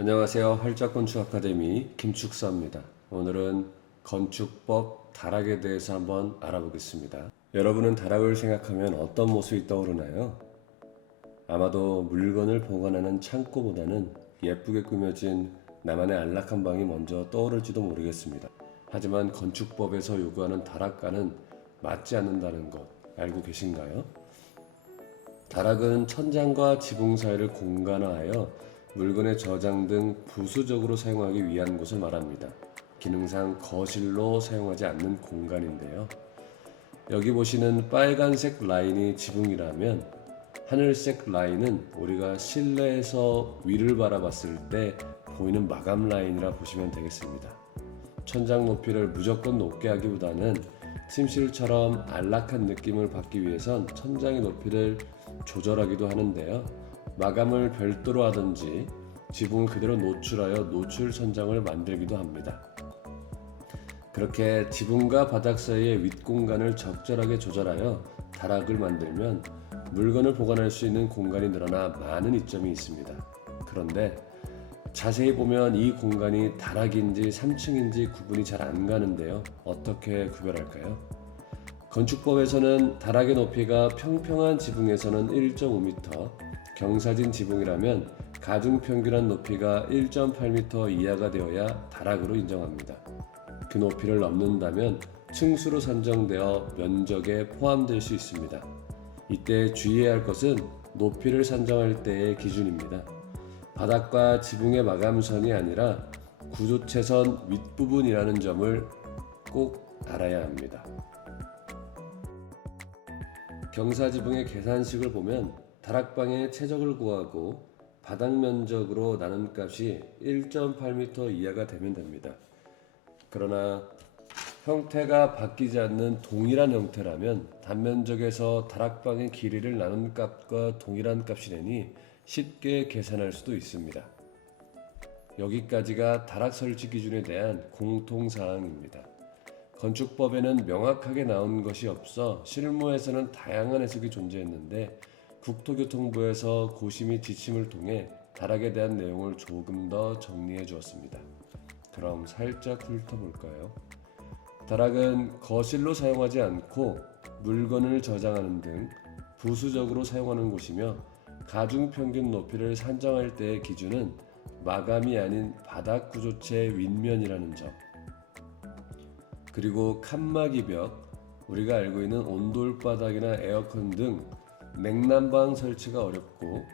안녕하세요. 활짝건축 아카데미 김축사입니다. 오늘은 건축법 다락에 대해서 한번 알아보겠습니다. 여러분은 다락을 생각하면 어떤 모습이 떠오르나요? 아마도 물건을 보관하는 창고보다는 예쁘게 꾸며진 나만의 안락한 방이 먼저 떠오를지도 모르겠습니다. 하지만 건축법에서 요구하는 다락과는 맞지 않는다는 것 알고 계신가요? 다락은 천장과 지붕 사이를 공간화하여 물건의 저장 등 부수적으로 사용하기 위한 곳을 말합니다. 기능상 거실로 사용하지 않는 공간인데요. 여기 보시는 빨간색 라인이 지붕이라면 하늘색 라인은 우리가 실내에서 위를 바라봤을 때 보이는 마감 라인이라 보시면 되겠습니다. 천장 높이를 무조건 높게 하기보다는 침실처럼 안락한 느낌을 받기 위해선 천장의 높이를 조절하기도 하는데요. 마감을 별도로 하든지 지붕을 그대로 노출하여 노출 천장을 만들기도 합니다. 그렇게 지붕과 바닥 사이의 윗공간을 적절하게 조절하여 다락을 만들면 물건을 보관할 수 있는 공간이 늘어나 많은 이점이 있습니다. 그런데 자세히 보면 이 공간이 다락인지 3층인지 구분이 잘 안 가는데요. 어떻게 구별할까요? 건축법에서는 다락의 높이가 평평한 지붕에서는 1.5m, 경사진 지붕이라면 가중평균한 높이가 1.8m 이하가 되어야 다락으로 인정합니다. 그 높이를 넘는다면 층수로 산정되어 면적에 포함될 수 있습니다. 이때 주의해야 할 것은 높이를 산정할 때의 기준입니다. 바닥과 지붕의 마감선이 아니라 구조체선 윗부분이라는 점을 꼭 알아야 합니다. 경사지붕의 계산식을 보면 다락방의 최적을 구하고 바닥 면적으로 나눈 값이 1.8m 이하가 되면 됩니다. 그러나 형태가 바뀌지 않는 동일한 형태라면 단면적에서 다락방의 길이를 나눈 값과 동일한 값이라니 쉽게 계산할 수도 있습니다. 여기까지가 다락 설치 기준에 대한 공통사항입니다. 건축법에는 명확하게 나온 것이 없어 실무에서는 다양한 해석이 존재했는데 국토교통부에서 고시 및 지침을 통해 다락에 대한 내용을 조금 더 정리해 주었습니다. 그럼 살짝 훑어볼까요? 다락은 거실로 사용하지 않고 물건을 저장하는 등 부수적으로 사용하는 곳이며 가중평균 높이를 산정할 때의 기준은 마감이 아닌 바닥 구조체 윗면이라는 점, 그리고 칸막이 벽, 우리가 알고 있는 온돌바닥이나 에어컨 등 냉난방 설치가 어렵고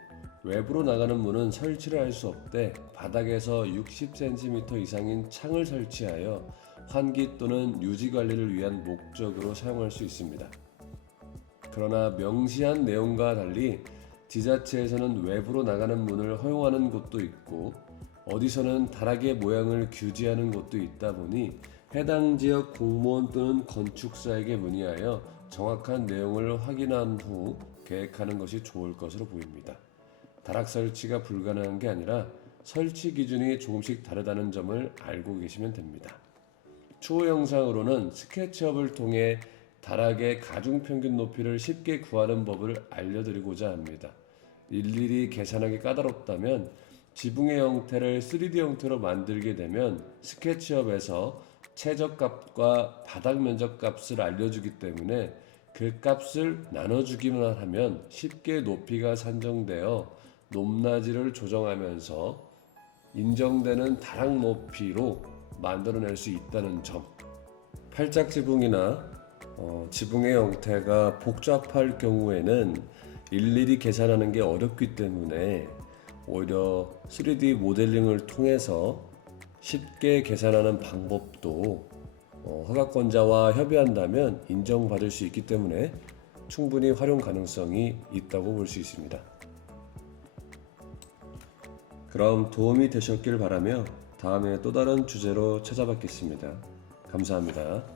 외부로 나가는 문은 설치를 할 수 없되 바닥에서 60cm 이상인 창을 설치하여 환기 또는 유지 관리를 위한 목적으로 사용할 수 있습니다. 그러나 명시한 내용과 달리 지자체에서는 외부로 나가는 문을 허용하는 곳도 있고 어디서는 다락의 모양을 규제하는 곳도 있다 보니 해당 지역 공무원 또는 건축사에게 문의하여 정확한 내용을 확인한 후 계획하는 것이 좋을 것으로 보입니다. 다락 설치가 불가능한 게 아니라 설치 기준이 조금씩 다르다는 점을 알고 계시면 됩니다. 추후 영상으로는 스케치업을 통해 다락의 가중평균 높이를 쉽게 구하는 법을 알려드리고자 합니다. 일일이 계산하기 까다롭다면 지붕의 형태를 3D 형태로 만들게 되면 스케치업에서 최저값과 바닥 면적 값을 알려주기 때문에 그 값을 나눠주기만 하면 쉽게 높이가 산정되어 높낮이를 조정하면서 인정되는 다락 높이로 만들어낼 수 있다는 점. 팔짝 지붕이나 지붕의 형태가 복잡할 경우에는 일일이 계산하는 게 어렵기 때문에 오히려 3D 모델링을 통해서 쉽게 계산하는 방법도 허가권자와 협의한다면 인정받을 수 있기 때문에 충분히 활용 가능성이 있다고 볼 수 있습니다. 그럼 도움이 되셨길 바라며 다음에 또 다른 주제로 찾아뵙겠습니다. 감사합니다.